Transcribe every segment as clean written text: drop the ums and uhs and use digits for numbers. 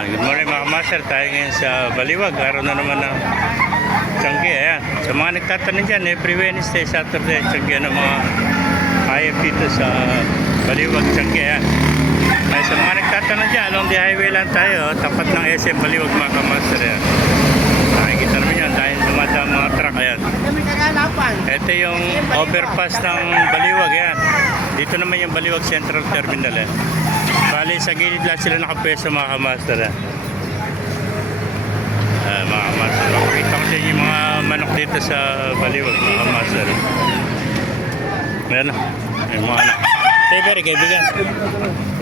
Good morning mga master. Tayo ngayon sa Baliwag. Araw na naman ng Tiangge. Ayan. Sa mga nagtatanong dyan, every Wednesday, Saturday, Tiangge ng mga hayop dito sa Baliwag, Tiangge. Ayan. Ay, sa mga nagtatanong dyan, along the highway lang tayo. Tapat ng SM Baliwag mga master. Ayan. Nakikita naman yan dahil dumadaan mga truck. Ayan. Ito yung overpass ng Baliwag. Ayan. Dito naman yung Baliwag Central Terminal. Ayan. Bali, sa gilid lang sila nakapwesto mga kamaster. Mga kamaster. Makikita ko din yung mga manok dito sa Baliwag mga kamaster. Ayan o. Yung mga anak. Favorite kaibigan.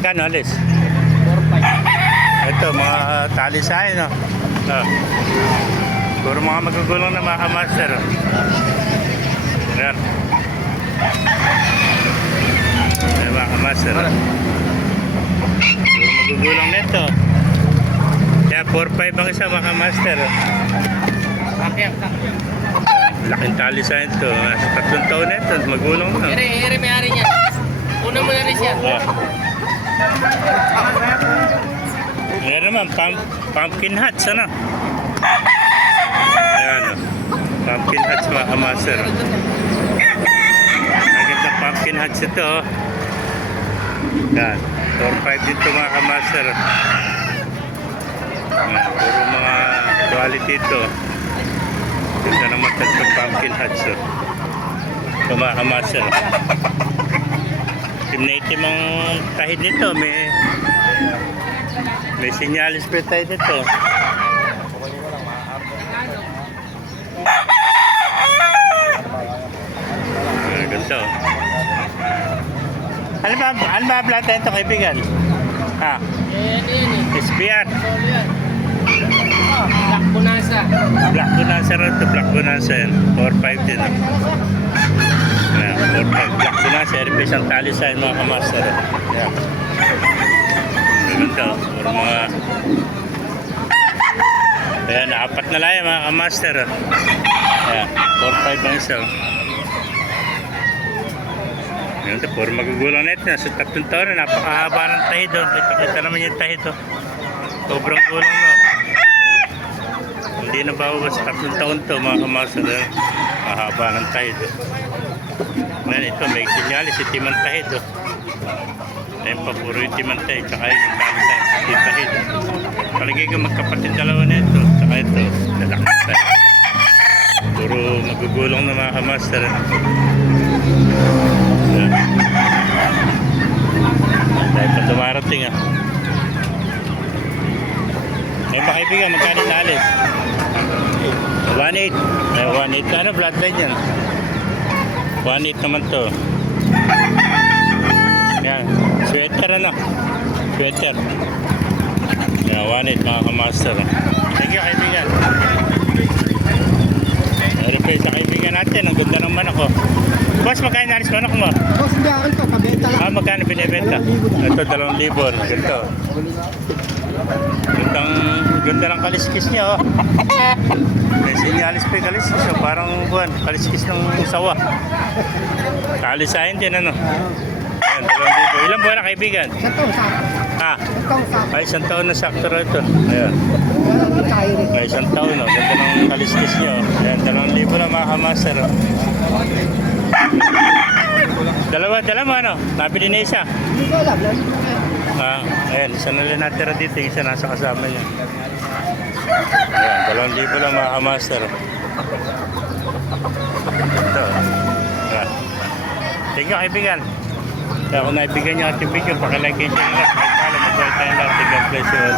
Kano alis? 4-5. Ito mga talisahin o. Puro mga magugulong na mga kamaster. Ayan. Ayan mga kamaster. Magugulang nito. Kaya 4-5 ang isa mga master. Laking tali sa ito. 3 taon na ito. Magulang na. Ere may-ari niya. Una mo na rin siya. Ayan naman. Pumpkin hats. Ano? Ayan o. Pumpkin hats mga master. Magandang pumpkin hats ito. Ayan. 4-5 dito mga kamaster. Puro mga quality ito. Ganda naman ito pumpkin hats. Ito mga kamaster. Itim na itim ang tahid nito. May sinyalis pa tayo dito. Ganda. Ano ba plata ito kaibigan? Ha? SBR. Black Bonanza. Black Bonanza rin ito. Black Bonanza yan. 4-5 din. 4-5. Black Bonanza. Ito isang tali sa mga kamaster. Ayan. Ganda. Puro mga... Ayan, 4 na lang mga kamaster. Ayan. 4-5 ang isa. Ito, puro magugulang na ito. Nasa 3 taon na, napakahaba ng tahid. Kita naman yung tahid. Sobrang gulang na. Hindi na bawa sa 3 taon to mga kamasa. Mahaba ng tahid. Ngayon ito, may sinyalis. Itim ang tahid. Ayan pa, puro itim ang tahid. Tsaka yung tahid. Palagay ko magkapatid dalawa na ito. Tsaka ito, lalakang tahid. Puro magugulang na mga kamasa. Dahil pa dumarating Ngayon ba kaibigan, magkano na alis? 1.8. 1.8 ano bloodline yan? 1.8 naman to. Yan, sweater ano? Sweater. Yan, 1.8 mga kamaster. Thank you kaibigan. Meron pa sa kaibigan natin, ang ganda ng manok ko. Boss, magkano nalis manok mo? Boss, hindi akin to, kabenta lang. Magkano binibenta? Ito, 2,000. Ganito. Ganda ng kaliskis niya, oh. May sinyalis pa yung kaliskis, oh. Parang buwan, kaliskis ng sawa. Kalisahin din, ano? Ayan, 2,000. Ilang buwan na kaibigan? 1 taon, sakto. Ha? 1 taon, sakto. Ay, 1 taon na sakto rin ito. Ayan. Ay, 1 taon, oh. Ganda ng kaliskis niya, oh. Ayan, 2,000 na mga kamaster, oh. Dala mo ano? Nabili na isa. Hindi ko alam. Ayan, isa na lang natira dito. Isa nasa kasama niya. Ayan, 2,000 lang mga kamaster. Ito. Ayan. Thank you kaibigan. Kaya kung naibigyan niyo ating video, pakilike kayo nila. Mag-follow, mag-like tayo lahat. God bless you all.